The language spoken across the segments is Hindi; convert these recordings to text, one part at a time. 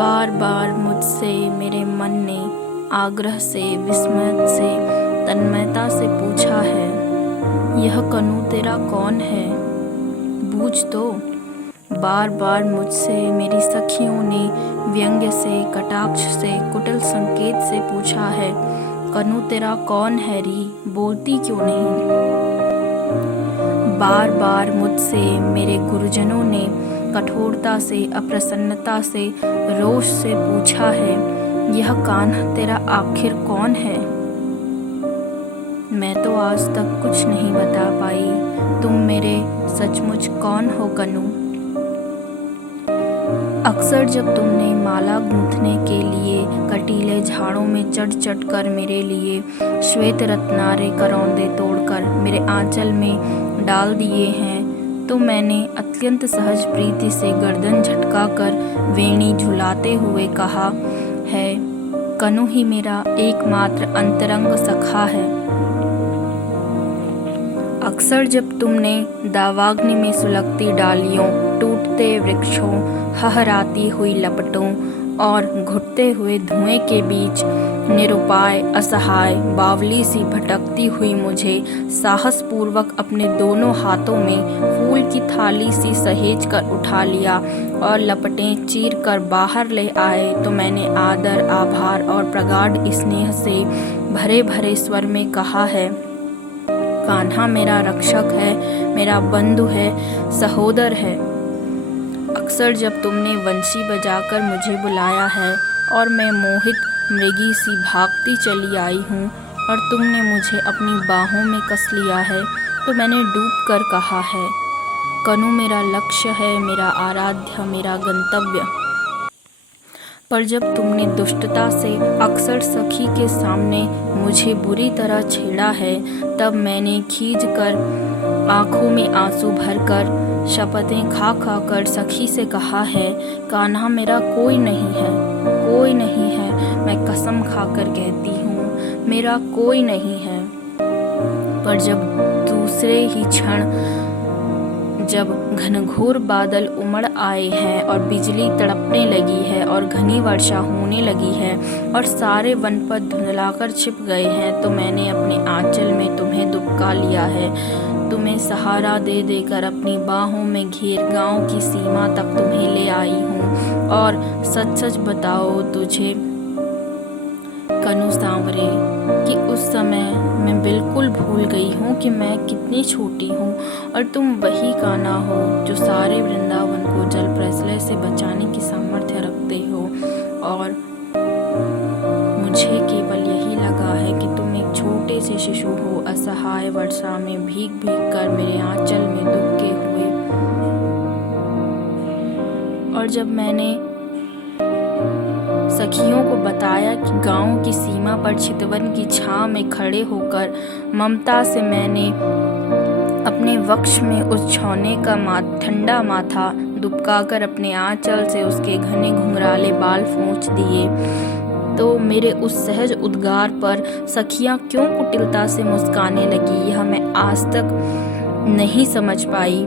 बार बार मुझसे मेरे मन ने आग्रह से, विस्मय से, तन्मयता से पूछा है, यह कनु तेरा कौन है, बूझ तो। बार बार मुझसे मेरी सखियों ने व्यंग्य से, कटाक्ष से, कुटिल संकेत से पूछा है, कनु तेरा कौन है री, बोलती क्यों नहीं। बार बार मुझसे मेरे गुरुजनों ने कठोरता से, अप्रसन्नता से, रोष से पूछा है, यह कान्हा तेरा आखिर कौन है। मैं तो आज तक कुछ नहीं बता पाई, तुम मेरे सचमुच कौन हो कनु। अक्सर जब तुमने माला गूंथने के लिए कटीले झाड़ों में चढ़ चढ़ कर मेरे लिए श्वेत रत्नारे करौंदे तोड़कर मेरे आंचल में डाल दिए हैं, तो मैंने अत्यंत सहज प्रीति से गर्दन झटकाकर वेणी झुलाते हुए कहा है, कनु ही मेरा एकमात्र अंतरंग सखा है। अक्सर जब तुमने दावाग्नि में सुलगती डालियों, टूटते वृक्षों, हहराती हुई लपटों और घुटते हुए धुएं के बीच निरुपाय, असहाय, बावली सी भटकती हुई मुझे साहसपूर्वक अपने दोनों हाथों में फूल की थाली सी सहेज कर उठा लिया और लपटें चीर कर बाहर ले आए, तो मैंने आदर, आभार और प्रगाढ़ स्नेह से भरे भरे स्वर में कहा है, कान्हा मेरा रक्षक है, मेरा बंधु है, सहोदर है। अक्सर जब तुमने वंशी बजाकर मुझे बुलाया है और मैं मोहित मृगी सी भागती चली आई हूँ और तुमने मुझे अपनी बाहों में कस लिया है, तो मैंने डूब कर कहा है, कनु मेरा लक्ष्य है, मेरा आराध्य, मेरा गंतव्य। पर जब तुमने दुष्टता से अक्सर सखी के सामने मुझे बुरी तरह छेड़ा है, तब मैंने खींच कर आंखों में आंसू भरकर शपथें खा खा कर सखी से कहा है, कान्हा मेरा कोई नहीं है, कोई नहीं है, मैं कसम खाकर कहती हूँ, मेरा कोई नहीं है। पर जब दूसरे ही क्षण जब घनघोर बादल उमड़ आए हैं और बिजली तड़पने लगी है और घनी वर्षा होने लगी है और सारे वनपथ धुंधलाकर छिप गए हैं, तो मैंने अपने आंचल में तुम्हें दुबका लिया है, तुम्हें सहारा दे देकर अपनी बाहों में घेर गांव की सीमा तक तुम्हें ले आई हूँ। और सच सच बताओ तुझे कनु सांवरे कि उस समय मैं बिल्कुल भूल गई हूँ कि मैं कितनी छोटी हूँ और तुम वही कान्हा हो जो सारे वृंदावन को जल प्रलय से बचाने की सामर्थ्य रखते हो, और मुझे केवल यही लगा है कि तुम एक छोटे से शिशु हो, असहाय वर्षा में भीग भीग कर मेरे आंचल में दुबके हुए। और जब मैंने सखियों को बताया कि गांव की सीमा पर चितवन की छांव में खड़े होकर ममता से मैंने अपने वक्ष में उस छौने का ठंडा माथा दुबकाकर अपने आंचल से उसके घने घुंघराले बाल पोंछ दिए, तो मेरे उस सहज उद्गार पर सखियां क्यों कुटिलता से मुस्काने लगी, यह मैं आज तक नहीं समझ पाई।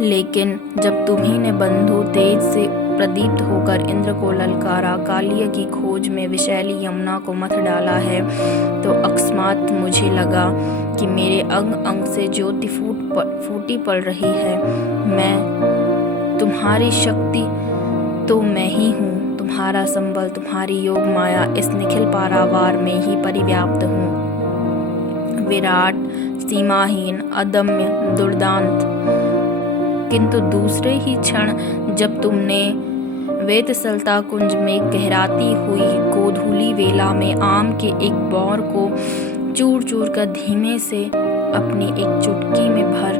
लेकिन जब तुम्ही ने बंधु तेज से प्रदीप्त होकर इंद्र को ललकारा, कालिया की खोज में विशैली यमुना को मथ डाला है, तो अकस्मात मुझे लगा कि मेरे अंग अंग से ज्योति फूटी पड़ रही है। मैं तुम्हारी शक्ति तो मैं ही हूँ, तुम्हारा संबल, तुम्हारी योग माया इस निखिल पारावार में ही परिव्याप्त हूँ। विराट, सीमाहीन, अदम्य, दुर्दांत। किंतु दूसरे ही क्षण जब तुमने वेतसलता कुंज में गहराती हुई गोधूली वेला में आम के एक बौर को चूर चूर कर धीमे से अपनी एक चुटकी में भर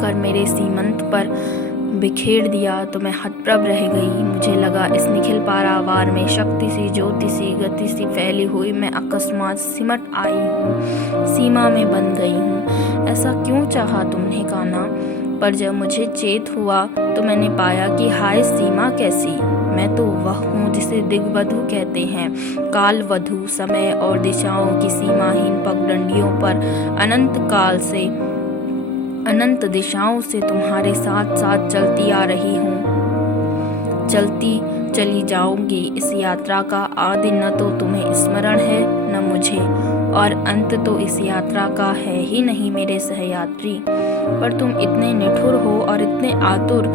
कर मेरे सीमंत पर बिखेर दिया, तो मैं हतप्रभ रह गई। मुझे लगा इस निखिल पारावार में शक्ति सी, ज्योति सी, गति सी फैली हुई मैं अकस्मात सिमट आई हूँ, सीमा में बंध गई हूँ। ऐसा क्यों चाहा तुमने कान्हा? पर जब मुझे चेत हुआ तो मैंने पाया कि हाय सीमा कैसी, मैं तो वह हूँ जिसे दिग्वधु कहते हैं, काल वधु, समय और दिशाओं की सीमाहीन पगडंडियों पर अनंत काल से, अनंत दिशाओं से तुम्हारे साथ साथ चलती आ रही हूँ, चलती चली जाओगी। इस यात्रा का आदि न तो तुम्हें स्मरण है न मुझे, और अंत तो इस यात्रा का है ही नहीं मेरे सहयात्री। पर तुम इतने निठुर हो और इतने आतुर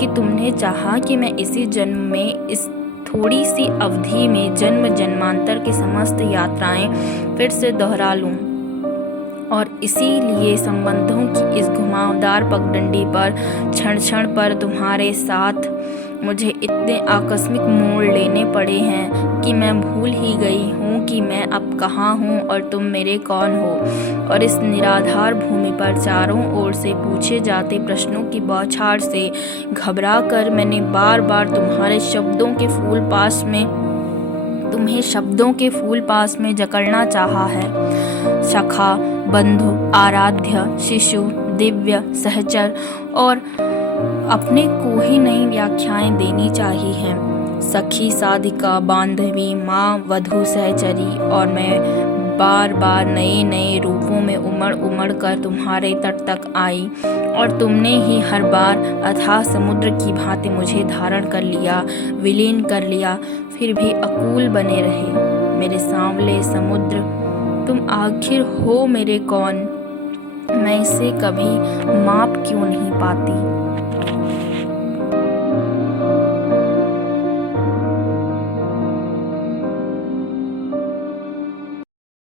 कि तुमने चाहा कि मैं इसी जन्म में, इस थोड़ी सी अवधि में जन्म जन्मांतर की समस्त यात्राएं फिर से दोहरा लूं, और इसीलिए संबंधों की इस घुमावदार पगडंडी पर क्षण क्षण पर तुम्हारे साथ मुझे इतने आकस्मिक मोड़ लेने पड़े हैं कि मैं भूल ही गई हूँ कि मैं अब कहाँ हूँ और तुम मेरे कौन हो। और इस निराधार भूमि पर चारों ओर से पूछे जाते प्रश्नों की बौछार से घबरा कर मैंने बार बार तुम्हें शब्दों के फूल पास में जकड़ना चाहा है। सखा, बंधु, आराध्य, शिशु, दिव्य, सहचर और अपने को ही नई व्याख्याएं देनी चाहिए हैं। सखी, साधिका, बांधवी, माँ, वधू, सहचरी, और मैं बार बार नए नए रूपों में उमड़ उमड़ कर तुम्हारे तट तक आई, और तुमने ही हर बार अथाह समुद्र की भांति मुझे धारण कर लिया, विलीन कर लिया। फिर भी अकूल बने रहे मेरे सांवले समुद्र। तुम आखिर हो मेरे कौन? मैं इसे कभी माप क्यों नहीं पाती।